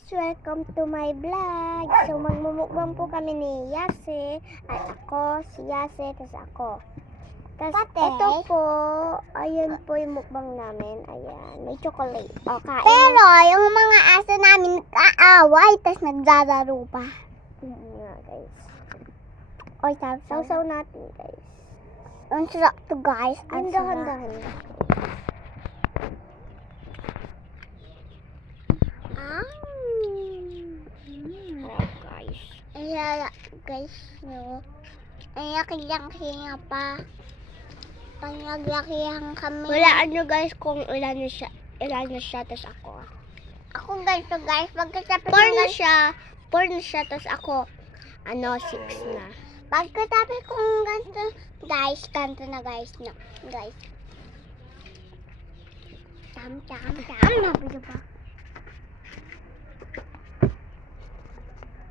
guys! Welcome to my vlog! So magmumukbang po kami ni Yase at ako, si Yase, tapos ako. Tapos ito po, ayun po yung mukbang namin. Ayan, may chocolate. O, kain. Pero yung mga aso namin nag-aaway, tapos naglalaro pa. Nga guys. Oy, Sausaw natin guys. ang sarap to guys. Ang sarap. Dahan-dahan. Harap guys. Ayan guys, no. Ayan, kiyang pa. Pag naglakihan kami. Walaan nyo guys kung ilan na siya, tapos ako. Ako guys, so guys, pagkatapos 4 na siya, tapos ako, 6 na. pagkatapos kong ganito, ganito na guys, no. Guys. Tam. Nabilo pa.